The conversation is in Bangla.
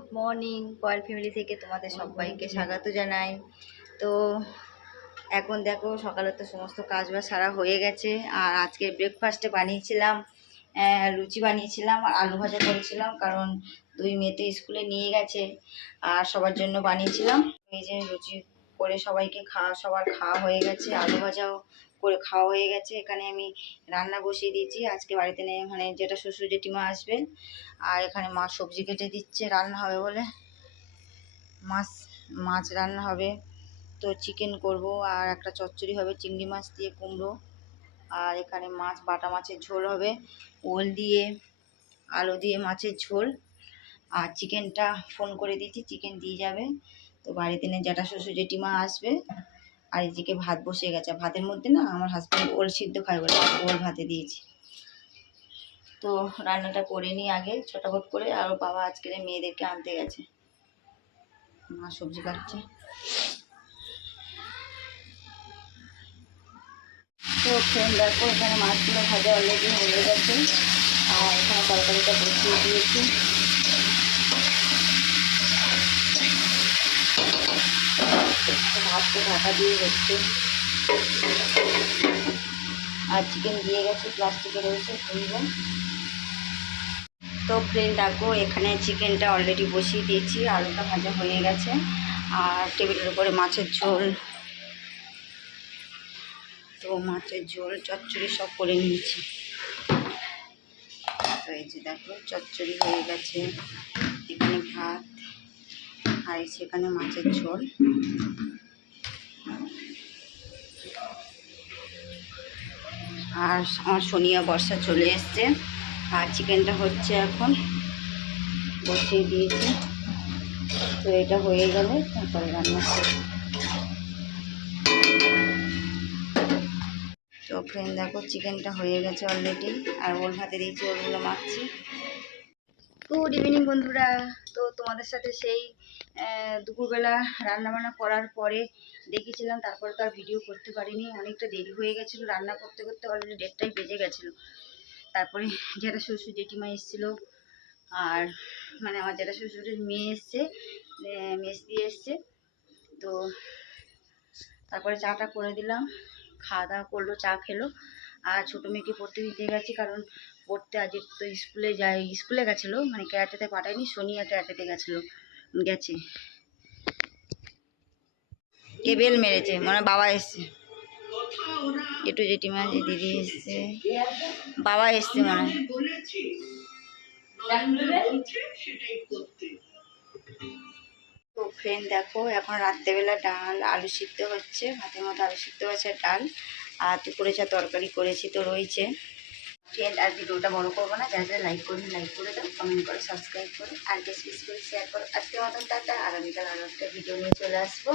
গুড মর্নিং কয়েল ফ্যামিলি থেকে তোমাদের সবাইকে স্বাগত জানাই। তো এখন দেখো সকালে তো সমস্ত কাজ বাজ সারা হয়ে গেছে আর আজকে ব্রেকফাস্টে বানিয়েছিলাম লুচি বানিয়েছিলাম আর আলু ভাজা করেছিলাম কারণ দুই মেয়েতে স্কুলে নিয়ে গেছে আর সবার জন্য বানিয়েছিলাম। এই যে লুচি করে সবাইকে খাওয়া সবার খাওয়া হয়ে গেছে, আলু ভাজাও করে খাওয়া হয়ে গেছে। এখানে আমি রান্না বসিয়ে দিয়েছি। আজকে বাড়িতে নেই মানে যেটা শ্বশুর জেঠিমা আসবে আর এখানে মা সবজি কেটে দিচ্ছে, রান্না হবে বলে। মাছ মাছ রান্না হবে। তো চিকেন করব, আর একটা চচ্চড়ি হবে, চিংড়ি মাছ দিয়ে কুমড়ো। আর এখানে মাছ, বাটা মাছের ঝোল হবে, ওল দিয়ে, আলু দিয়ে মাছের ঝোল। আর চিকেনটা ফোন করে দিয়েছি চিকেন দিয়ে যাবে। তো বাড়িতে নিয়ে জ্যাঠা শ্বশুর জেঠিমা আসবে, আর এদিকে ভাত বসে গেছে। ভাতের মধ্যে না আমার হাজব্যান্ড ওল সিদ্ধ খায় বলে ওল ভাতে দিয়েছি। তো রান্নাটা করে নিই আগে, ছটাফট করে। আর বাবা আজকের মেয়েদেরকে আনতে গেছে। মা সবজি কাটছে। তো দেখো, এখানে মাছগুলো ভাজা অলরেডি হয়ে গেছে। আর এখানে তরকারিটা বসিয়ে দিয়েছি। ভাতকে ঢাকা দিয়ে হচ্ছে আর চিকেন দিয়ে গেছে প্লাস্টিকে রয়েছে খুলবো তো ফ্রেন্ড দেখো, এখানে চিকেনটা অলরেডি বসিয়ে দিয়েছি, আলুটা ভাজা হয়ে গেছে। আর টেবিলের উপরে মাছের ঝোল। তো মাছের ঝোল, চচ্চড়ি সব করে নিয়েছি। তো এই যে দেখো, চচ্চড়ি হয়ে গেছে, এখানে ভাত, আর সেখানে মাছের ঝোল। আর আমার সোনিয়া বর্ষা চলে এসছে। আর চিকেনটা হচ্ছে এখন বসিয়ে দিয়েছি। তো এটা হয়ে গেলে তারপরে রান্না করব। তো ফ্রেন্ড দেখো চিকেনটা হয়ে গেছে অলরেডি আর ওল ভাতে দিয়েছি ওরগুলো মাখছি। গুড ইভিনিং বন্ধুরা। তো তোমাদের সাথে সেই দুপুরবেলা রান্নাবান্না করার পরে দেখেছিলাম, তারপরে তো আর ভিডিও করতে পারিনি। অনেকটা দেরি হয়ে গেছিল রান্না করতে করতে অলরেডি দেড়টাই বেজে গেছিল। তারপরে যেটা শ্বশুর জেঠিমা এসেছিল, আর মানে আমার যেটা শ্বশুরের মেয়ে এসছে মেস দিয়ে এসছে। তো তারপরে চাটা করে দিলাম, খাওয়া দাওয়া করল, চা খেলো। আর ছোটো মেয়েকে পড়তে দিতে গেছি কারণ পড়তে আজ তো স্কুলে যায় স্কুলে গেছিল মানে ক্যারাটেতে পাঠায়নি, সোনিয়া ক্যারাটেতে গেছিল, গেছে। কে বেল মেরেছে মানে বাবা এসছে। একটু জেঠিমা দিদি এসছে। বাবা এসছে মনে। তো ফ্রেন্ড দেখো, এখন রাত্রেবেলা ডাল, আলু সিদ্ধ হচ্ছে ভাতের মতো আলু সিদ্ধ হচ্ছে ডাল। আর দুপুরে যা তরকারি করেছি তো রয়েছে। ফ্রেন্ড আর ভিডিওটা বড় করব না, যারা যারা লাইক করুন লাইক করে দাও কমেন্ট করে সাবস্ক্রাইব করো, আর বেশি করে শেয়ার করো। আজকে মতন টাটা, আগামীকাল আরও একটা ভিডিও নিয়ে চলে আসব।